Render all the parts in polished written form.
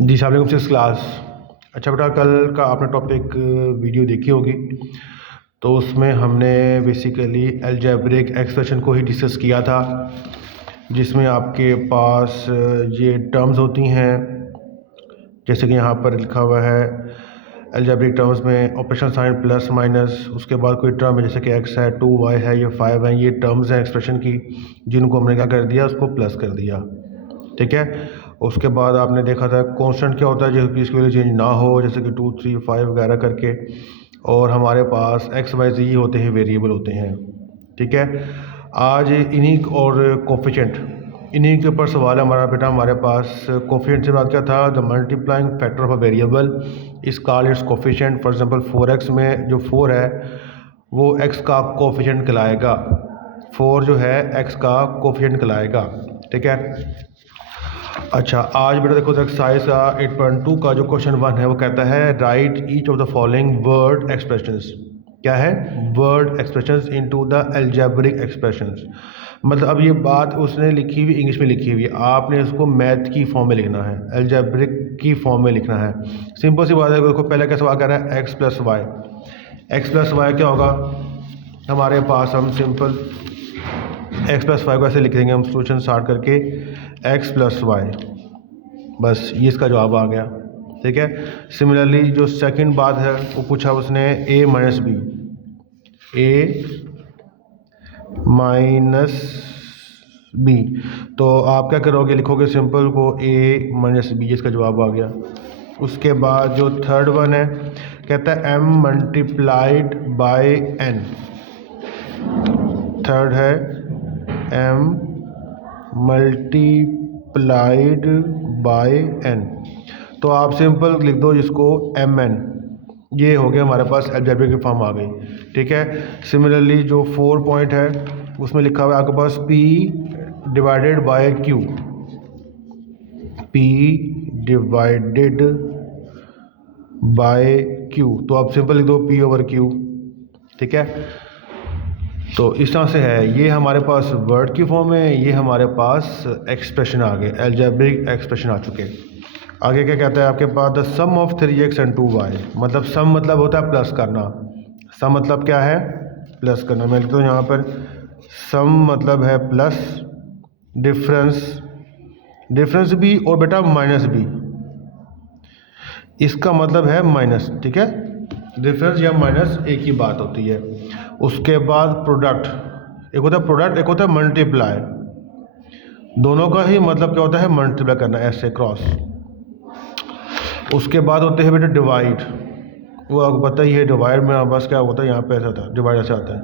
जी अस्सलाम six class. अच्छा बेटा, कल का आपने टॉपिक वीडियो देखी होगी, तो उसमें हमने बेसिकली अलजेब्रिक एक्सप्रेशन को ही डिस्कस किया था, जिसमें आपके पास ये टर्म्स होती हैं, जैसे कि यहाँ पर लिखा हुआ है अलजेब्रिक टर्म्स में ऑपरेशन साइन प्लस माइनस, उसके बाद कोई टर्म है जैसे कि x है, 2y है, ये 5 है, ये टर्म्स हैं एक्सप्रेशन की, जिनको हमने क्या कर दिया, उसको प्लस कर दिया। ठीक है। उसके बाद आपने देखा था कांस्टेंट क्या होता है जो कि इसकी वैल्यू चेंज ना हो, जैसे कि 2, 3, 5 वगैरह करके, और हमारे पास एक्स वाई जी होते हैं, वेरिएबल होते हैं। ठीक है। आज इन्हीं और कोफिशिएंट, इन्हीं के ऊपर सवाल है हमारा बेटा। हमारे पास कोफिशिएंट से बात क्या था, the multiplying factor of a variable इस called its coefficient. For example 4x में जो 4 है वो x का कोफिशिएंट कहलाएगा, 4 जो है x का कोफिशिएंट कहलाएगा। ठीक है। अच्छा, आज बेटा देखो एक्सरसाइज का 8.2 का जो क्वेश्चन 1 है वो कहता है right each of the following word expressions. क्या है? Word expressions into the algebraic expressions. मतलब अब ये बात उसने लिखी हुई इंग्लिश में लिखी हुई है, आपने इसको मैथ की फॉर्म में लिखना है, अलजेब्रिक की फॉर्म में लिखना है। सिंपल सी बात है। देखो पहले क्या सवाल कर रहा है, X plus Y. X plus Y क्या होगा हमारे पास, हम सिंपल एक्स प्लस वाई को ऐसे लिख देंगे हम सोल्यूशन स्टार्ट करके, एक्स प्लस वाई, बस ये इसका जवाब आ गया। ठीक है। सिमिलरली जो सेकंड बात है वो पूछा उसने ए माइनस बी, ए माइनस बी, तो आप क्या करोगे, लिखोगे सिंपल को ए माइनस बी, इसका जवाब आ गया। उसके बाद जो थर्ड वन है कहता है M multiplied by N. Third है एम मल्टीप्लाइड बाय एन, तो आप सिंपल लिख दो इसको एम एन, ये हो गया हमारे पास अलजेब्रिक की फॉर्म आ गई। ठीक है। सिमिलरली जो 4 पॉइंट है उसमें लिखा हुआ है आपके पास P divided by Q, P divided by Q, तो आप सिंपल लिख दो P ओवर Q। ठीक है। तो इस तरह से है, ये हमारे पास वर्ड की फॉर्म है, ये हमारे पास एक्सप्रेशन आ गए, अलजेब्रिक एक्सप्रेशन आ चुके। आगे क्या कहता है आपके पास, the sum of 3x and 2y, मतलब सम मतलब होता है प्लस करना। सम मतलब क्या है? प्लस करना। मैं लिखता हूँ यहाँ पर सम मतलब है प्लस, डिफरेंस, डिफरेंस भी और बेटा माइनस भी, इसका मतलब है माइनस। ठीक है। डिफरेंस या माइनस एक ही बात होती है। उसके बाद प्रोडक्ट, एक होता है प्रोडक्ट, एक होता है मल्टीप्लाई, दोनों का ही मतलब क्या होता है, मल्टीप्लाई करना, ऐसे क्रॉस। उसके बाद होते हैं बेटा डिवाइड, वो आपको पता ही है डिवाइड में बस क्या होता है, यहाँ पे ऐसा होता है, डिवाइड ऐसा आता है,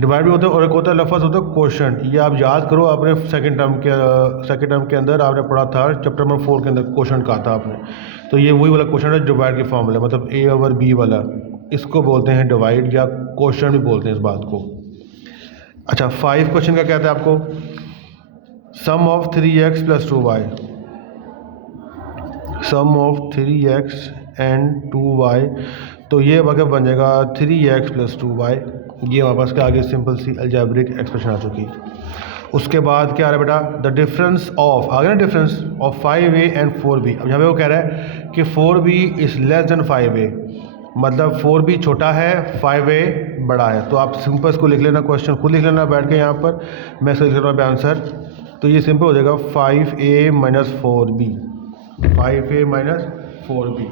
डिवाइड भी होता है। और एक होता है लफ्ज़ होता है क्वेश्चन, ये आप याद करो, आपने सेकंड टर्म के अंदर आपने पढ़ा था, चैप्टर नंबर 4 के अंदर क्वेश्चन कहा था आपने, तो ये वही वाला क्वेश्चन है डिवाइड की फॉर्मूला, मतलब ए ओवर बी वाला, इसको बोलते हैं डिवाइड या क्वेश्चन भी बोलते हैं इस बात को। अच्छा, 5 क्वेश्चन का कहता है आपको sum of 3x plus 2y, sum of 3x and 2y, तो ये वगैरह बन जाएगा 3x प्लस 2y। ये हमारे पास क्या आगे सिंपल सी अलजेब्रिक एक्सप्रेशन आ चुकी। उसके बाद क्या आ रहा है बेटा, द डिफरेंस ऑफ, आ गया ना, difference of 5a and 4b। अब यहाँ पे वो कह रहा है कि 4b is less than 5a, मतलब 4b छोटा है, 5a बड़ा है। तो आप सिंपल इसको लिख लेना, क्वेश्चन खुद लिख लेना बैठ के यहाँ पर, मैं इसको लिख रहा हूँ आंसर, तो ये सिंपल हो जाएगा 5a minus 4b, 5a minus 4b।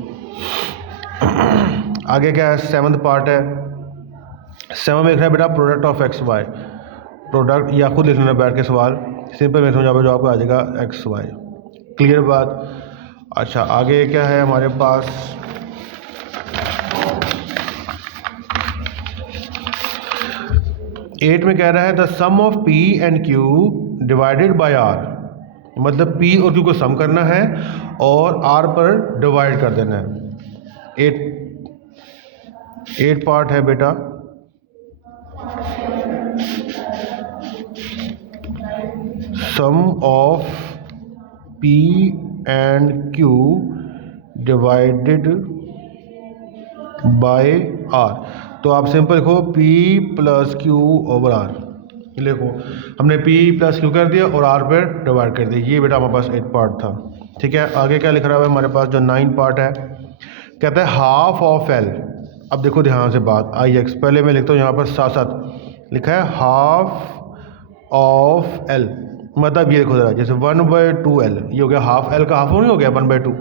आगे क्या है, 7th पार्ट है। 7 में लिख रहा है बेटा product of X Y, product या खुद लिख लेना बैठ के सवाल, सिंपल मैं समझा जो आपको आ जाएगा एक्स वाई। क्लियर बात। अच्छा, आगे क्या है हमारे पास, एट में कह रहा है the sum of P and Q divided by R, मतलब P और Q को सम करना है और R पर डिवाइड कर देना है। 8 पार्ट है बेटा। Sum of P and Q divided by R, तो आप सिंपल लिखो P plus Q over R, लिखो हमने P प्लस Q कर दिया और R पर डिवाइड कर दिया। ये बेटा हमारे पास 8 पार्ट था। ठीक है, आगे क्या लिख रहा है हमारे पास जो 9 पार्ट है, कहता है हाफ ऑफ एल। अब देखो ध्यान से बात, आई एक्स पहले मैं लिखता हूँ यहाँ पर साथ साथ लिखा है हाफ ऑफ एल, मतलब ये देखो जरा, जैसे 1/2 एल, ये हो गया हाफ, एल का हाफ नहीं हो गया 1/2,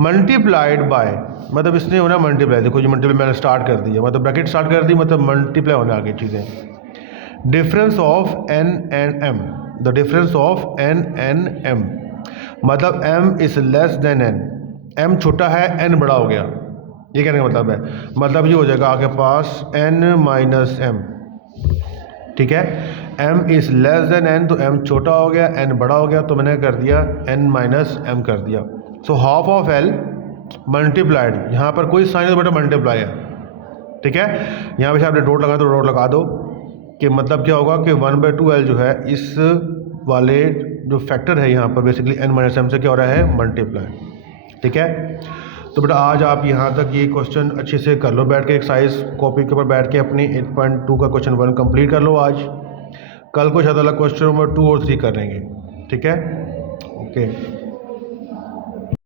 मल्टीप्लाइड बाय, मतलब इसने होना मल्टीप्लाई, देखो ये मल्टीप्लाई मैंने स्टार्ट कर दिया, मतलब ब्रैकेट स्टार्ट कर दी, मतलब मल्टीप्लाई होने आगे चीज़ें। Difference of N and M, the difference of N and M, मतलब M is less than N, M छोटा है एन बड़ा हो गया, ये कहने का मतलब है, मतलब ये हो जाएगा आपके पास एन माइनस एम, ठीक है, M is less than N, तो एम छोटा हो गया एन बड़ा हो गया, तो मैंने कर दिया एन माइनस एम कर दिया। So half of L multiplied, यहाँ पर कोई साइन बेटा मल्टीप्लाई है, ठीक है, यहाँ पे आपने डॉट लगा तो डॉट लगा दो, कि मतलब क्या होगा कि 1/2 जो है इस वाले जो फैक्टर है यहाँ पर बेसिकली एन माइनस एम से क्या हो रहा है मल्टीप्लाई, ठीक है। तो बेटा आज आप यहाँ तक ये क्वेश्चन अच्छे से कर लो, बैठ के एक्सरसाइज कॉपी के ऊपर बैठ के अपनी 8.2 का क्वेश्चन 1 कंप्लीट कर लो आज, कल को शायद अलग क्वेश्चन नंबर 2 और 3 कर लेंगे, ठीक है, ओके।